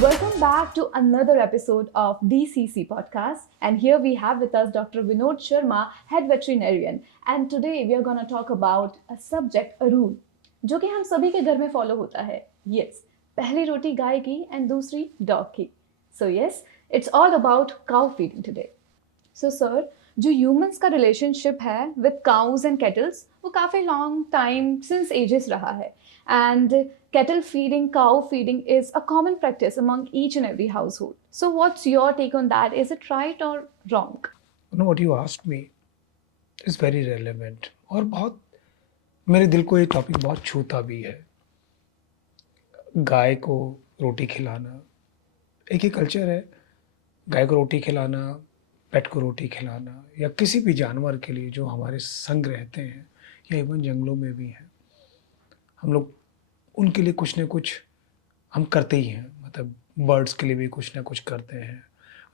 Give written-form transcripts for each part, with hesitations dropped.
Welcome back to another episode of DCC podcast. And here we have with us Dr. Vinod Sharma, head veterinarian. And today we are going to talk about a subject, a rule, जो कि हम सभी के घर में follow होता है. Yes, पहली रोटी गाय की and दूसरी डॉग की. So yes, it's all about cow feeding today. So sir, जो humans का relationship है with cows and kettles, वो काफ़ी long time since ages रहा है. And cattle feeding, cow feeding is a common practice among each and every household. So what's your take on that? Is it right or wrong? No, what you asked me is very relevant और बहुत मेरे दिल को ये topic बहुत छूता भी है. गाय को रोटी खिलाना एक ही कल्चर है. गाय को रोटी खिलाना, पेट को रोटी खिलाना या किसी भी जानवर के लिए जो हमारे संग रहते हैं या इवन जंगलों में भी हैं, हम लोग उनके लिए कुछ न कुछ हम करते ही हैं. मतलब बर्ड्स के लिए भी कुछ ना कुछ करते हैं.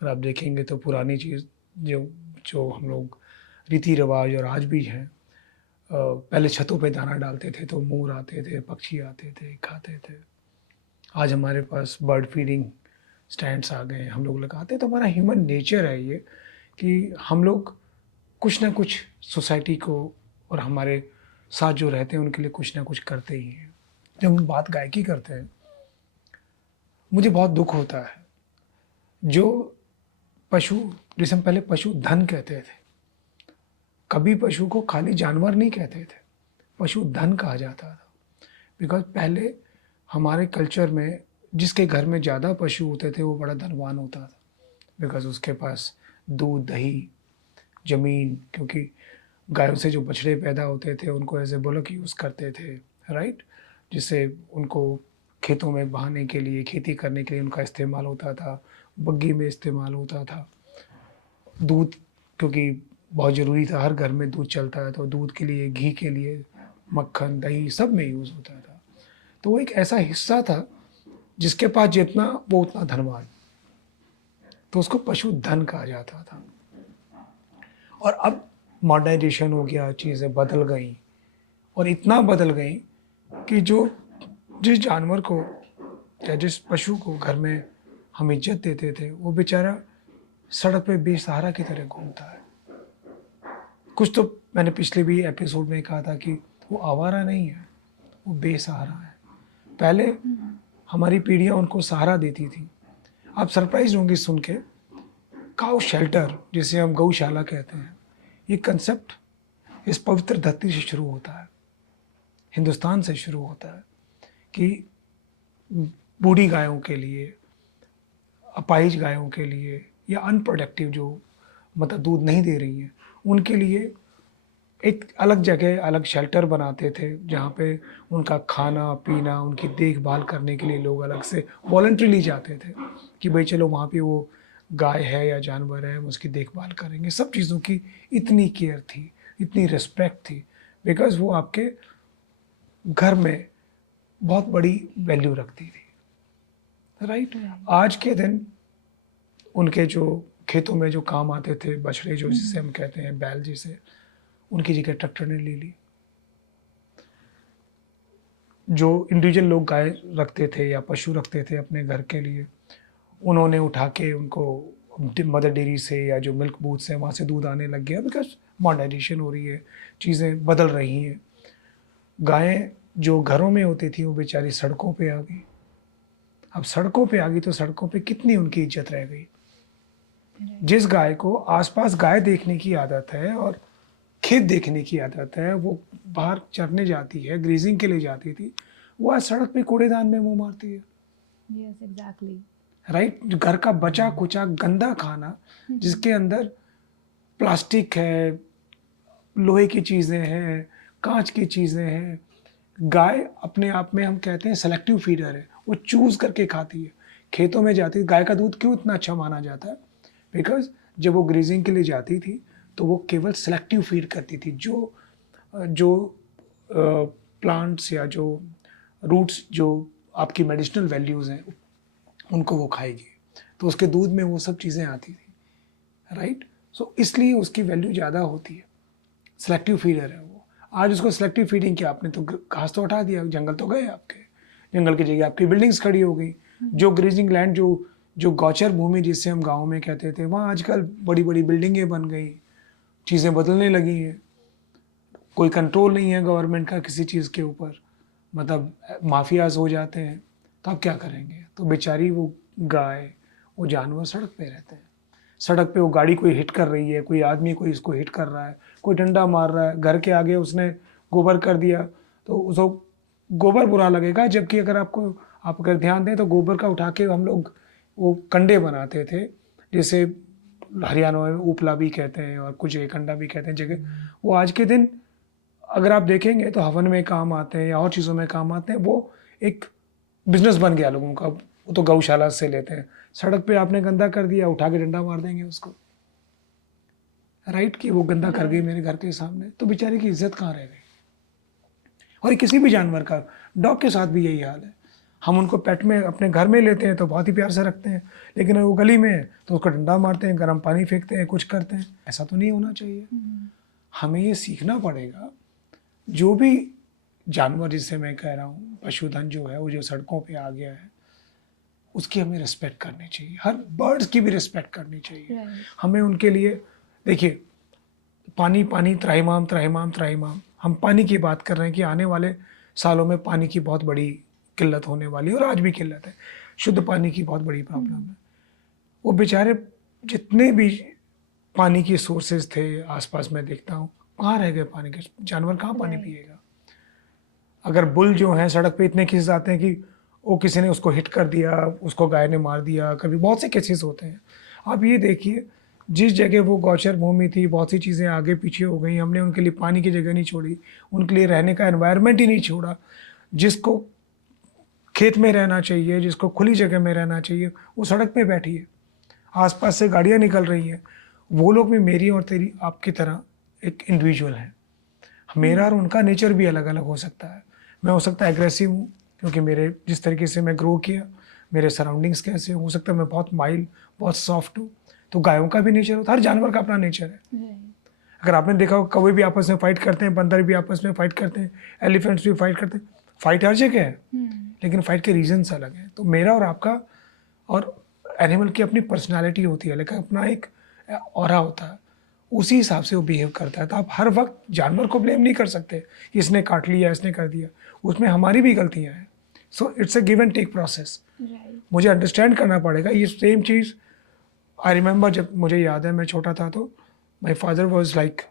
और आप देखेंगे तो पुरानी चीज़ जो जो हम लोग रीति रिवाज और आज भी हैं, पहले छतों पे दाना डालते थे तो मोर आते थे, पक्षी आते थे, खाते थे. आज हमारे पास बर्ड फीडिंग स्टैंड्स आ गए हैं, हम लोग लगाते हैं. तो हमारा ह्यूमन नेचर है ये कि हम लोग कुछ ना कुछ सोसाइटी को और हमारे साथ जो रहते हैं उनके लिए कुछ ना कुछ करते ही हैं. जब हम बात गाय की करते हैं, मुझे बहुत दुख होता है. जो पशु, जिसे हम पहले पशु धन कहते थे, कभी पशु को खाली जानवर नहीं कहते थे, पशु धन कहा जाता था. बिकॉज पहले हमारे कल्चर में जिसके घर में ज़्यादा पशु होते थे वो बड़ा धनवान होता था. बिकॉज उसके पास दूध, दही, ज़मीन, क्योंकि गायों से जो बछड़े पैदा होते थे उनको एज ए बुलक यूज़ करते थे, राइट, जिससे उनको खेतों में बहाने के लिए, खेती करने के लिए उनका इस्तेमाल होता था. बग्गी में इस्तेमाल होता था. दूध क्योंकि बहुत ज़रूरी था, हर घर में दूध चलता है तो दूध के लिए, घी के लिए, मक्खन, दही सब में यूज़ होता था. तो वो एक ऐसा हिस्सा था जिसके पास जितना वो उतना धनवान, तो उसको पशु धन कहा जाता था. और अब मॉडर्नाइजेशन हो गया, चीज़ें बदल गई और इतना बदल गई कि जिस जानवर को या जिस पशु को घर में हम इज्जत देते थे वो बेचारा सड़क पे बेसहारा की तरह घूमता है. कुछ तो मैंने पिछले भी एपिसोड में कहा था कि वो आवारा नहीं है, वो बेसहारा है. पहले हमारी पीढ़ियाँ उनको सहारा देती थी. आप सरप्राइज होंगे सुन के, काउ शेल्टर जिसे हम गौशाला कहते हैं, ये कंसेप्ट इस पवित्र धरती से शुरू होता है, हिंदुस्तान से शुरू होता है. कि बूढ़ी गायों के लिए, अपाहिज गायों के लिए या अनप्रोडक्टिव जो मतलब दूध नहीं दे रही हैं, उनके लिए एक अलग जगह, अलग शेल्टर बनाते थे जहाँ पे उनका खाना पीना, उनकी देखभाल करने के लिए लोग अलग से वॉलंटरीली जाते थे कि भाई चलो वहाँ पे वो गाय है या जानवर है, हम उसकी देखभाल करेंगे. सब चीज़ों की इतनी केयर थी, इतनी रिस्पेक्ट थी, बिकॉज वो आपके घर में बहुत बड़ी वैल्यू रखती थी, राइट. आज के दिन उनके जो खेतों में जो काम आते थे बछड़े, जो जिसे हम कहते हैं बैल, जिसे उनकी जगह ट्रैक्टर ने ले ली. जो इंडिविजुअल लोग गाय रखते थे या पशु रखते थे अपने घर के लिए, उन्होंने उठा के उनको मदर डेयरी से या जो मिल्क बूथ से वहाँ से दूध आने लग गया. बिकॉज मॉडर्नाइजेशन हो रही है, चीज़ें बदल रही हैं. गायें जो घरों में होती थी वो बेचारी सड़कों पे आ गई. अब सड़कों पे आ गई तो सड़कों पे कितनी उनकी इज्जत रह गई. जिस गाय को आसपास गाय देखने की आदत है और खेत देखने की आदत है, वो बाहर चरने जाती है, ग्रेजिंग के लिए जाती थी, वो आज सड़क पे कूड़ेदान में मुंह मारती है. Yes, exactly. राइट. घर का बचा कुचा गंदा खाना जिसके अंदर प्लास्टिक है, लोहे की चीज़ें हैं, कांच की चीज़ें हैं. गाय अपने आप में हम कहते हैं सेलेक्टिव फीडर है, वो चूज़ करके खाती है. खेतों में जाती है. गाय का दूध क्यों इतना अच्छा माना जाता है? बिकॉज जब वो ग्रेजिंग के लिए जाती थी तो वो केवल सेलेक्टिव फीड करती थी. जो प्लांट्स या जो रूट्स जो आपकी मेडिसिनल वैल्यूज़ हैं उनको वो खाएगी, तो उसके दूध में वो सब चीज़ें आती थी, राइट. सो इसलिए उसकी वैल्यू ज़्यादा होती है. सेलेक्टिव फीडर है वो. आज उसको सेलेक्टिव फीडिंग किया आपने तो घास तो हटा दिया, जंगल तो गए आपके, जंगल की जगह आपकी बिल्डिंग्स खड़ी हो गई. जो ग्रेजिंग लैंड, जो गौचर भूमि जिसे हम गाँव में कहते थे, वहाँ आजकल बड़ी बड़ी बिल्डिंगें बन गई, चीज़ें बदलने लगी हैं। कोई कंट्रोल नहीं है गवर्नमेंट का किसी चीज़ के ऊपर, मतलब माफियाज हो जाते हैं। तो आप क्या करेंगे? तो बेचारी वो गाय, वो जानवर सड़क पे रहते हैं। सड़क पे वो गाड़ी कोई हिट कर रही है, कोई आदमी कोई इसको हिट कर रहा है, कोई डंडा मार रहा है, घर के आगे उसने गोबर कर दिया, तो उसको गोबर बुरा लगेगा। जबकि आप अगर ध्यान दें तो गोबर का उठा के हम लोग वो कंडे बनाते थे, जैसे हरियाणा में उपला भी कहते हैं और कुछ एक कंडा भी कहते हैं जगह। वो आज के दिन अगर आप देखेंगे तो हवन में काम आते हैं या और चीज़ों में काम आते हैं। वो एक बिजनेस बन गया लोगों का, वो तो गौशाला से लेते हैं। सड़क पे आपने गंदा कर दिया, उठा के डंडा मार देंगे उसको, राइट? कि वो गंदा कर गई मेरे घर के सामने, तो बेचारे की इज्जत कहाँ रह गई? और ये किसी भी जानवर का, डॉग के साथ भी यही हाल है। हम उनको पेट में अपने घर में लेते हैं तो बहुत ही प्यार से रखते हैं, लेकिन अगर वो गली में है तो उसको डंडा मारते हैं, गर्म पानी फेंकते हैं, कुछ करते हैं। ऐसा तो नहीं होना चाहिए। हमें ये सीखना पड़ेगा, जो भी जानवर जिससे मैं कह रहा हूँ, पशुधन जो है वो जो सड़कों पे आ गया है, उसकी हमें रिस्पेक्ट करनी चाहिए। हर बर्ड्स की भी रिस्पेक्ट करनी चाहिए। हमें उनके लिए, देखिए, पानी पानी त्राहिमाम त्राहिमाम त्राहिमाम, हम पानी की बात कर रहे हैं कि आने वाले सालों में पानी की बहुत बड़ी किल्लत होने वाली है, और आज भी किल्लत है। शुद्ध पानी की बहुत बड़ी प्रॉब्लम है। वो बेचारे जितने भी पानी की सोर्सेज थे आसपास में देखता हूँ, कहाँ रह गए पानी के? जानवर कहाँ पानी पिएगा? अगर बुल जो हैं सड़क पे इतने केसेस आते हैं कि वो किसी ने उसको हिट कर दिया, उसको गाय ने मार दिया, कभी बहुत से केसेस होते हैं। आप ये देखिए, जिस जगह वो गौचर भूमि थी, बहुत सी चीज़ें आगे पीछे हो गई, हमने उनके लिए पानी की जगह नहीं छोड़ी, उनके लिए रहने का एनवायरनमेंट ही नहीं छोड़ा। जिसको खेत में रहना चाहिए, जिसको खुली जगह में रहना चाहिए, वो सड़क पे बैठी है, आसपास से गाड़ियाँ निकल रही हैं। वो लोग भी मेरी और तेरी आपकी तरह एक इंडिविजुअल है। मेरा और उनका नेचर भी अलग अलग हो सकता है। मैं हो सकता है एग्रेसिव हूँ, क्योंकि मेरे जिस तरीके से मैं ग्रो किया, मेरे सराउंडिंग्स कैसे हो सकता है मैं बहुत माइल्ड, बहुत सॉफ्ट हूँ। तो गायों का भी नेचर होता है, हर जानवर का अपना नेचर है। अगर आपने देखा हो, कौवे भी आपस में फाइट करते हैं, बंदर भी आपस में फाइट करते हैं, एलिफेंट्स भी फाइट करते हैं। फाइट हर जगह है, लेकिन फाइट के रीजन्स अलग हैं। तो मेरा और आपका और एनिमल की अपनी पर्सनालिटी होती है, लेकिन अपना एक ऑरा होता है, उसी हिसाब से वो बिहेव करता है। तो आप हर वक्त जानवर को ब्लेम नहीं कर सकते, इसने काट लिया, इसने कर दिया, उसमें हमारी भी गलतियाँ हैं। So it's a give and take process. मुझे अंडरस्टैंड करना पड़ेगा। ये सेम चीज़ आई रिमेंबर, जब मुझे याद है मैं छोटा था तो my father was like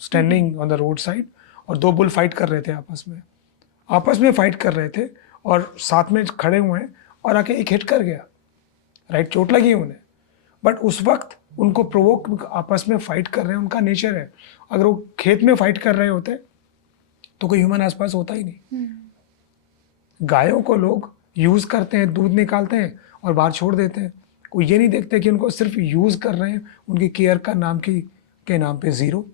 standing on the road side, और दो बुल फाइट कर रहे थे आपस में फाइट कर रहे थे, और साथ में खड़े हुए हैं, और आके एक हिट कर गया, राइट? चोट लगी उन्हें, बट उस वक्त उनको प्रोवोक, आपस में फाइट कर रहे हैं, उनका नेचर है। अगर वो खेत में फाइट कर रहे होते तो कोई ह्यूमन आसपास होता ही नहीं। गायों को लोग यूज़ करते हैं, दूध निकालते हैं और बाहर छोड़ देते हैं। कोई ये नहीं देखते कि उनको सिर्फ यूज़ कर रहे हैं, उनकी केयर का नाम के नाम पे ज़ीरो।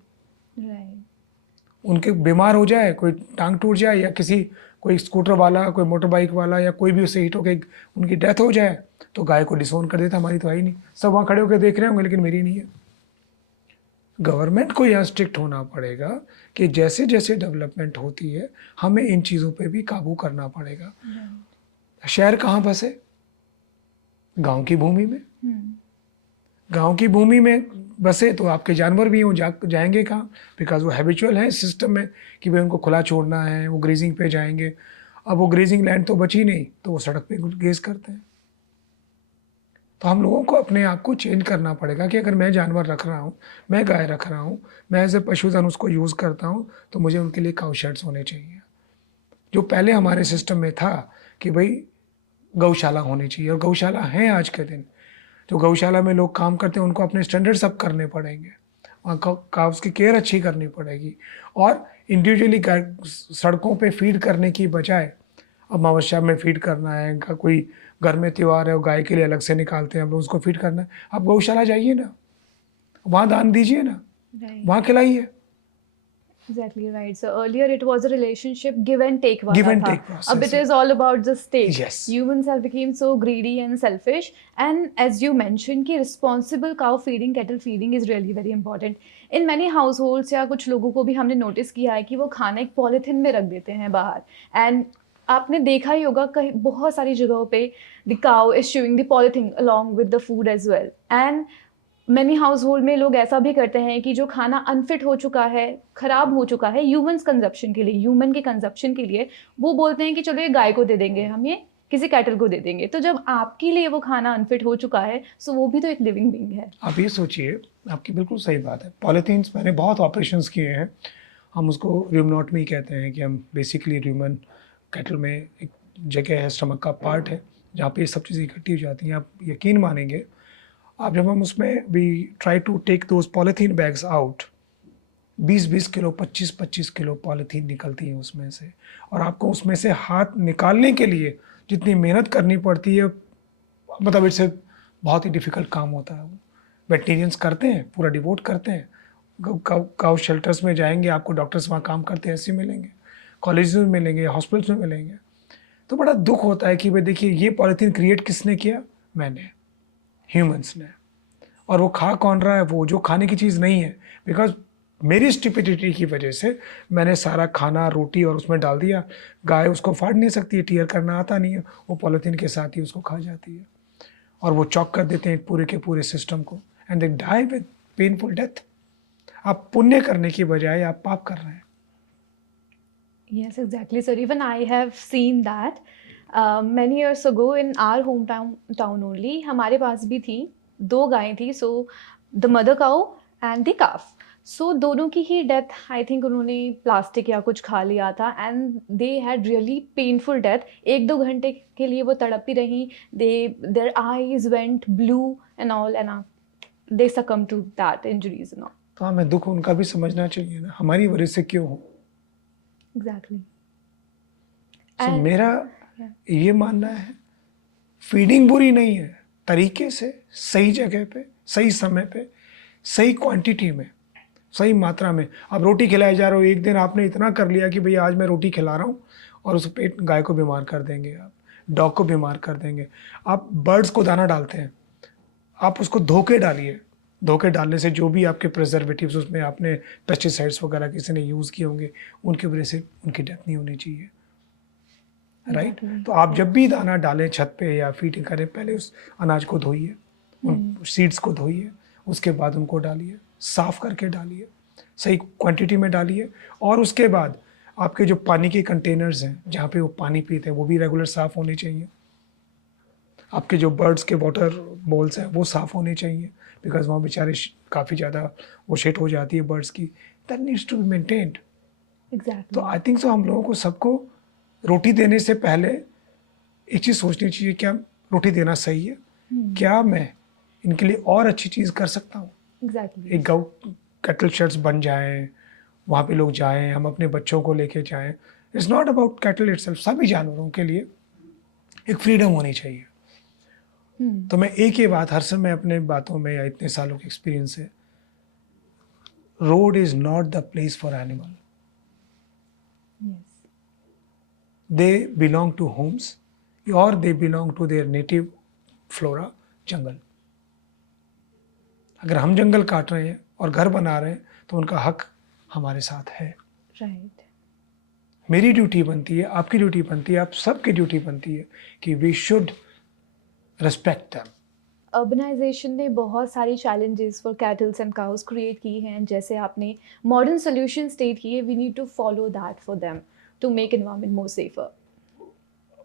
उनके बीमार हो जाए, कोई टांग टूट जाए, या कोई स्कूटर वाला, कोई मोटर बाइक वाला, या कोई भी उससे हिट होकर उनकी डेथ हो जाए, तो गाय को डिसोन कर देता, हमारी तो है ही नहीं। सब वहाँ खड़े होकर देख रहे होंगे, लेकिन मेरी नहीं है। गवर्नमेंट को यहाँ स्ट्रिक्ट होना पड़ेगा कि जैसे जैसे डेवलपमेंट होती है, हमें इन चीज़ों पे भी काबू करना पड़ेगा। शहर कहाँ बसे? गांव की भूमि में। गांव की भूमि में बसे तो आपके जानवर भी हो जाएंगे कहाँ? बिकॉज वो हैबिचुअल है सिस्टम में कि भाई उनको खुला छोड़ना है, वो ग्रेजिंग पे जाएंगे। अब वो ग्रेजिंग लैंड तो बची नहीं, तो वो सड़क पे ग्रेज करते हैं। तो हम लोगों को अपने आप को चेंज करना पड़ेगा कि अगर मैं जानवर रख रहा हूँ, मैं गाय रख रहा हूँ, मैं एज ए पशुधन उसको यूज़ करता हूँ, तो मुझे उनके लिए काउ शेड्स होने चाहिए। जो पहले हमारे सिस्टम में था कि भाई गौशाला होनी चाहिए, और गौशाला हैं आज के दिन। जो गौशाला में लोग काम करते हैं उनको अपने स्टैंडर्ड्स अप करने पड़ेंगे, वहाँ काव्स की केयर अच्छी करनी पड़ेगी, और इंडिविजुअली सड़कों पे फीड करने की बजाय अमावस्या में फीड करना है, कोई घर में त्यौहार है, वो गाय के लिए अलग से निकालते हैं हम लोग, उसको फीड करना है। आप गौशाला जाइए ना, वहाँ दान दीजिए ना, वहाँ खिलाइए। Exactly right. So earlier it was a relationship give and take वाला Give and था. take process, अब it is all about just take. Yes. Humans have become so greedy and selfish. And as you mentioned कि responsible cow feeding, cattle feeding is really very important. In many households या कुछ लोगों को भी हमने notice किया है कि वो खाना एक पॉलिथीन में रख देते हैं बाहर. And आपने देखा ही होगा कहीं बहुत सारी जगहों पे the cow is chewing the polythene along with the food as well and many household में लोग ऐसा भी करते हैं कि जो खाना अनफिट हो चुका है, खराब हो चुका है ह्यूमंस कंजप्शन के लिए, ह्यूमन के कंजप्शन के लिए, वो बोलते हैं कि चलो ये गाय को दे देंगे, हम ये किसी कैटल को दे देंगे। तो जब आपके लिए वो खाना अनफिट हो चुका है, सो वो भी तो एक लिविंग बीइंग है। आप ये सोचिए, आपकी बिल्कुल सही बात है। पॉलीथीन्स मैंने बहुत ऑपरेशंस किए हैं, हम उसको रूमनोटमी कहते हैं कि हम बेसिकली ह्यूमन कैटल में एक जगह है, स्टमक का पार्ट है जहाँ पे ये सब चीज़ें इकट्ठी हो जाती हैं। आप यकीन मानेंगे, आप जब हम उसमें we try to take those polythene bags out, 20-20 kilo 25-25 kilo polythene निकलती है उसमें से, और आपको उसमें से हाथ निकालने के लिए जितनी मेहनत करनी पड़ती है, मतलब इससे बहुत ही डिफ़िकल्ट काम होता है। वो वेटनेरियंस करते हैं, पूरा डिवोट करते हैं। काउ शेल्टर्स में जाएंगे, आपको डॉक्टर्स वहाँ काम करते हैं ऐसे मिलेंगे, कॉलेज में मिलेंगे, हॉस्पिटल्स में मिलेंगे। तो बड़ा दुख होता है कि भाई देखिए, ये पॉलीथीन क्रिएट किसने किया? मैंने, ह्यूमंस ने। और वो खा कौन रहा है? वो जो खाने की चीज़ नहीं है। बिकॉज मेरी स्टुपिडिटी की वजह से मैंने सारा खाना, रोटी और उसमें डाल दिया। गाय उसको फाड़ नहीं सकती है, टीयर करना आता नहीं है, वो पॉलीथीन के साथ ही उसको खा जाती है, और वो चॉक कर देते हैं पूरे के पूरे सिस्टम को, and they die with painful death. आप पुण्य करने की बजाय आप पाप कर रहे हैं। Yes, exactly, sir. Even I have seen that many years ago in our hometown only. हमारे पास भी थी, 2 गायें थी, so the mother cow and the calf. So दोनों की ही डेथ, आई थिंक उन्होंने प्लास्टिक या कुछ खा लिया था, and they had really painful death. 1-2 घंटे के लिए वो तड़पती रहीं, their eyes went blue and all, and they succumb to that injuries and all. तो हमें दुख उनका भी समझना चाहिए ना, हमारी वजह से क्यों हो। एग्जैक्टली। So, मेरा ये मानना है, फीडिंग बुरी नहीं है, तरीके से, सही जगह पे, सही समय पे, सही क्वांटिटी में, सही मात्रा में। आप रोटी खिलाए जा रहे हो, एक दिन आपने इतना कर लिया कि भैया आज मैं रोटी खिला रहा हूँ, और उस पेट गाय को बीमार कर देंगे, आप डॉग को बीमार कर देंगे। आप बर्ड्स को दाना डालते हैं, आप उसको धोके डालिए। धोके डालने से जो भी आपके प्रिजर्वेटिव्स उसमें आपने पेस्टिसाइड्स वगैरह किसी ने यूज़ किए होंगे, उनकी वजह से उनकी डेथ नहीं होनी चाहिए, राइट। तो आप जब भी दाना डालें छत पे या फीडिंग करें, पहले उस अनाज को धोइए, उन सीड्स को धोइए, उसके बाद उनको डालिए, साफ़ करके डालिए, सही क्वांटिटी में डालिए। और उसके बाद आपके जो पानी के कंटेनर्स हैं जहाँ पे वो पानी पीते हैं, वो भी रेगुलर साफ़ होने चाहिए। आपके जो बर्ड्स के वाटर बोल्स हैं वो साफ़ होने चाहिए, बिकॉज वहाँ बेचारे काफ़ी ज़्यादा वो शिट हो जाती है बर्ड्स की। That needs to be maintained. Exactly. तो आई थिंक सो हम लोगों को सबको रोटी देने से पहले एक चीज़ सोचनी चाहिए, क्या रोटी देना सही है? क्या मैं इनके लिए और अच्छी चीज़ कर सकता हूँ? एग्जैक्टली। एक गौ कैटल शेड्स बन जाएं, वहाँ पे लोग जाएं, हम अपने बच्चों को लेके जाएं। It's not about cattle itself, सभी जानवरों के लिए एक फ्रीडम होनी चाहिए। तो मैं एक ही बात हर समय अपने बातों में, या इतने सालों के एक्सपीरियंस से, road is not the place for animal. They belong to homes, or they belong to their native flora, जंगल। अगर हम जंगल काट रहे हैं और घर बना रहे हैं, तो उनका हक हमारे साथ है। राइट। मेरी ड्यूटी बनती है, आपकी ड्यूटी बनती है, आप सबकी ड्यूटी बनती है कि we should respect them. Urbanisation ने बहुत सारी challenges for cattles and cows create की हैं, जैसे आपने मॉडर्न सोल्यूशन स्टेट किए, we need to follow that for them to make environment more safer.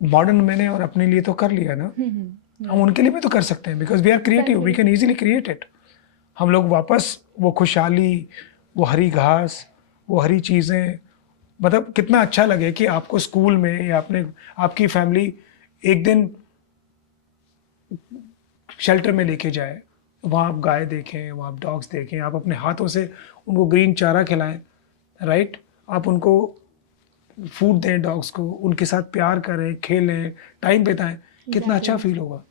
Modern मैंने और अपने लिए तो कर लिया ना, हम उनके लिए भी तो कर सकते हैं, because we are creative, we can easily create it. हम लोग वापस वो खुशहाली, वो हरी घास, वो हरी चीज़ें, मतलब कितना अच्छा लगे कि आपको स्कूल में या अपने आपकी फैमिली एक दिन शेल्टर में लेके जाए, वहाँ आप गाय देखें, वहाँ आप डॉग्स देखें, आप अपने हाथों से उनको ग्रीन चारा खिलाएं, राइट। आप उनको फूड दें, डॉग्स को, उनके साथ प्यार करें, खेलें, टाइम बिताएं, कितना अच्छा फील होगा।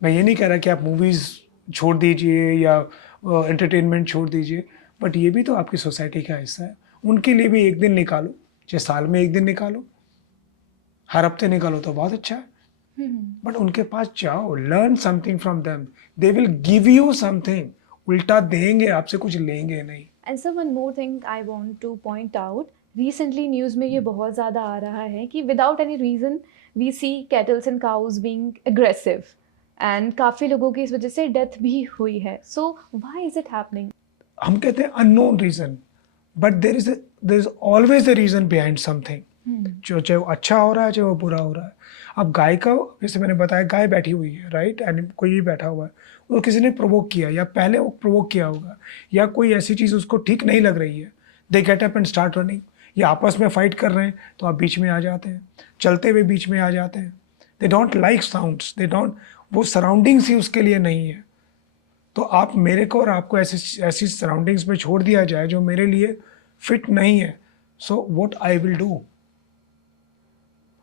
मैं ये नहीं कह रहा कि आप मूवीज़ छोड़ दीजिए या एंटरटेनमेंट छोड़ दीजिए, बट ये भी तो आपकी सोसाइटी का हिस्सा है। उनके लिए भी एक दिन निकालो, चाहे साल में एक दिन निकालो, हर हफ्ते निकालो तो बहुत अच्छा है, बट उनके पास जाओ, learn something from them, they will give you something. उल्टा देंगे आपसे, कुछ लेंगे नहीं। And so one more thing I want to point out, recently news में ये बहुत ज़्यादा आ रहा है कि without any reason we see cattles and cows being aggressive, and काफ़ी लोगों की इस वजह से डेथ भी हुई है. So why is it happening? हम कहते हैं unknown reason, but there is always a reason behind something. जो चाहे वो अच्छा हो रहा है चाहे वो बुरा हो रहा है. अब गाय का, जैसे मैंने बताया, गाय बैठी हुई है, राइट, एंड कोई भी बैठा हुआ है, वो किसी ने प्रोवोक किया, या पहले वो प्रोवोक किया होगा, या कोई ऐसी चीज़ उसको ठीक नहीं लग रही है, they get up and start running. या आपस में फाइट कर रहे हैं तो आप बीच में आ जाते हैं, चलते हुए बीच में आ जाते हैं. They don't like sounds, they don't, वो सराउंडिंग्स ही उसके लिए नहीं है. तो आप मेरे को और आपको ऐसी ऐसी सराउंडिंग्स में छोड़ दिया जाए जो मेरे लिए फिट नहीं है, so what I will do.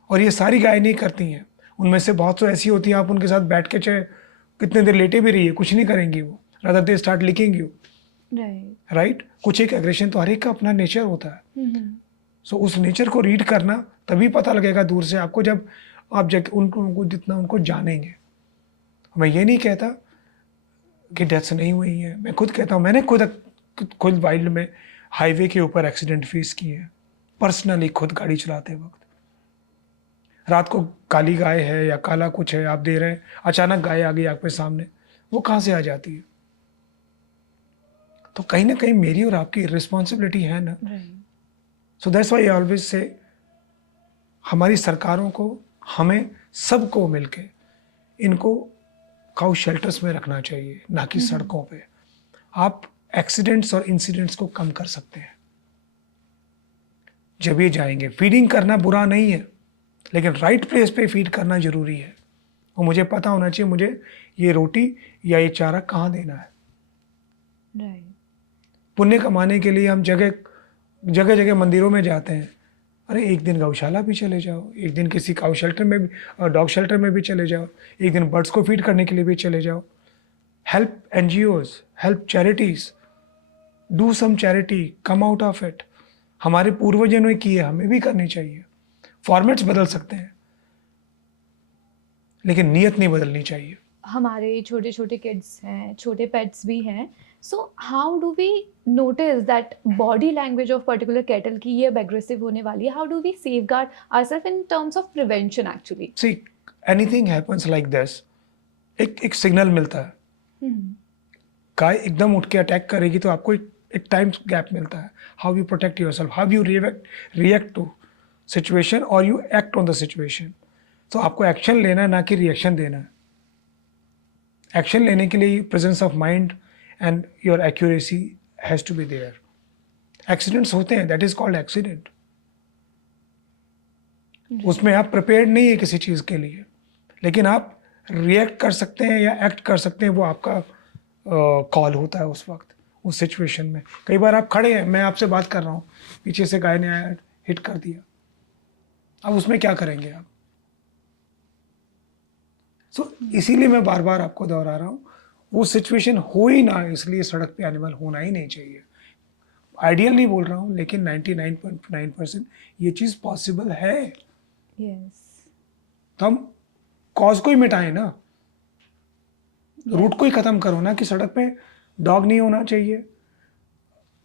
और ये सारी गाय नहीं करती हैं, उनमें से बहुत तो ऐसी होती हैं, आप उनके साथ बैठ के चाहे कितने देर लेटे भी रहिए, कुछ नहीं करेंगी वो, rather they start licking you. Right. कुछ एक एग्रेशन तो हर एक का अपना नेचर होता है. सो उस नेचर को रीड करना तभी पता लगेगा दूर से आपको, जब आप उनको जितना उनको जानेंगे. मैं ये नहीं कहता कि डेथ्स नहीं हुई है, मैं खुद कहता हूँ, मैंने खुद वाइल्ड में हाईवे के ऊपर एक्सीडेंट फेस किए हैं पर्सनली, खुद गाड़ी चलाते वक्त. रात को काली गाय है या काला कुछ है आप दे रहे हैं, अचानक गाय आ गई आपके सामने, वो कहाँ से आ जाती है? तो कहीं ना कहीं मेरी और आपकी रिस्पॉन्सिबिलिटी है ना. So that's why I always say, हमारी सरकारों को, हमें सबको मिलके इनको काउ शेल्टर्स में रखना चाहिए, ना कि सड़कों पे. आप एक्सीडेंट्स और इंसिडेंट्स को कम कर सकते हैं जब ये जाएंगे. फीडिंग करना बुरा नहीं है, लेकिन राइट प्लेस पे फीड करना जरूरी है. और मुझे पता होना चाहिए मुझे ये रोटी या ये चारा कहाँ देना है. पुण्य कमाने के लिए हम जगह जगह मंदिरों में जाते हैं. अरे एक दिन गौशाला भी चले जाओ, एक दिन किसी काउ शेल्टर में भी, डॉग शेल्टर में भी चले जाओ, एक दिन बर्ड्स को फीड करने के लिए भी चले जाओ. Help NGOs, help charities, do some charity, come out of it. हमारे पूर्वजों ने की है, हमें भी करनी चाहिए. फॉर्मेट्स बदल सकते हैं लेकिन नीयत नहीं बदलनी चाहिए. हमारे छोटे छोटे किड्स हैं, छोटे पेट्स भी हैं. So how do we notice that body language of particular cattle की ये अब एग्रेसिव होने वाली है? How do we safeguard ourselves in terms of prevention actually? See, anything happens like this, एक सिग्नल मिलता है. गाय एकदम उठ के अटैक करेगी तो आपको एक टाइम गैप मिलता है. How you protect yourself, how you react to situation और you act on the situation. तो आपको एक्शन लेना है, ना कि रिएक्शन देना है. एक्शन लेने के लिए presence of mind and your accuracy has to be there. Accidents होते हैं, दैट इज कॉल्ड एक्सीडेंट. उसमें आप प्रिपेयर्ड नहीं है किसी चीज़ के लिए, लेकिन आप रिएक्ट कर सकते हैं या एक्ट कर सकते हैं, वो आपका कॉल होता है उस वक्त, उस सिचुएशन में. कई बार आप खड़े हैं, मैं आपसे बात कर रहा हूँ, पीछे से गाय ने आया, हिट कर दिया, अब उसमें क्या करेंगे आप? सो इसीलिए मैं बार बार आपको दोहरा रहा हूँ, वो सिचुएशन हो ही ना, इसलिए सड़क पे एनिमल होना ही नहीं चाहिए. आइडियल नहीं बोल रहा हूँ, लेकिन 99.9% ये चीज़ पॉसिबल है. तो हम कॉज को ही मिटाएं ना, रूट को ही ख़त्म करो ना, कि सड़क पे डॉग नहीं होना चाहिए,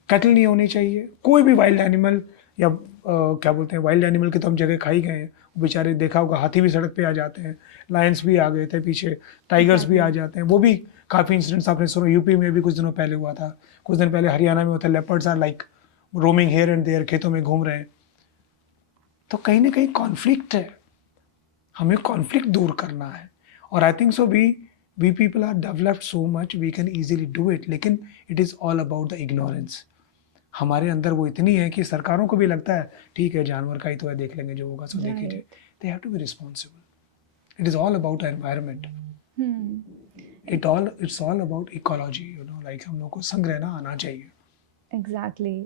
कैटल नहीं होनी चाहिए, कोई भी वाइल्ड एनिमल, या क्या बोलते हैं, वाइल्ड एनिमल की तो हम जगह खाई गए हैं. बेचारे, देखा होगा, हाथी भी सड़क पे आ जाते हैं, लायंस भी आ गए थे पीछे, टाइगर्स भी आ जाते हैं. वो भी काफ़ी इंसिडेंट्स आपने सुना, यूपी में भी कुछ दिनों पहले हुआ था, कुछ दिन पहले हरियाणा में होता है. Leopards are like roaming here and there, खेतों में घूम रहे हैं. तो कहीं ना कहीं कॉन्फ्लिक्ट है, हमें कॉन्फ्लिक्ट दूर करना है. और I think so we people are developed so much, we can easily do it. लेकिन it is all about the ignorance. हमारे अंदर वो इतनी है कि सरकारों को भी लगता है ठीक है, जानवर का ही तो है, देख लेंगे, जो होगा सो देख लीजिए. They have to be responsible. It is all about environment. It's all about ecology, you know, like हम लोग को संग रहना आना चाहिए. Exactly.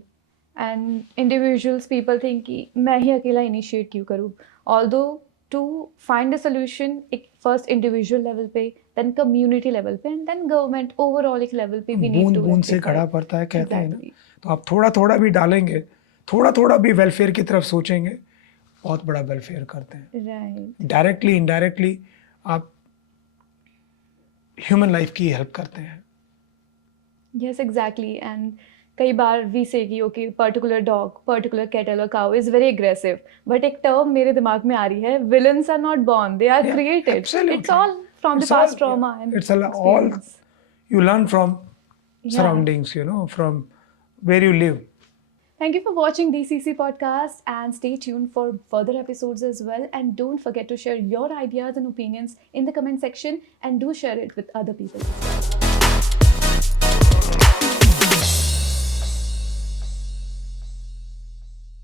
And individuals, people think कि मैं ही अकेला इनिशिएट क्यों करूँ, although to find a solution एक फर्स्ट इंडिविजुअल लेवल पे, देन कम्युनिटी लेवल पे, एंड देन गवर्नमेंट ओवरऑल एक लेवल पे वी नीड बूंद टू. बूंद से घड़ा भरता है, कहते हैं ना. तो आप थोड़ा थोड़ा भी डालेंगे, थोड़ा थोड़ा भी वेलफेयर की तरफ सोचेंगे, बहुत बड़ा वेलफेयर करते हैं. राइट. डायरेक्टली इनडायरेक्टली आप ह्यूमन लाइफ की हेल्प करते हैं. Yes, exactly. And कई बार वी से कि okay particular dog, particular cattle और cow is very aggressive, but एक टर्म मेरे दिमाग में आ रही है, villains are not born, they are Yeah, created. absolutely. It's all from the It's all, past trauma yeah, and it's all experience. you learn from Yeah. surroundings, you know, from where you live. Thank you for watching DCC podcast and stay tuned for further episodes as well. And don't forget to share your ideas and opinions in the comment section and do share it with other people.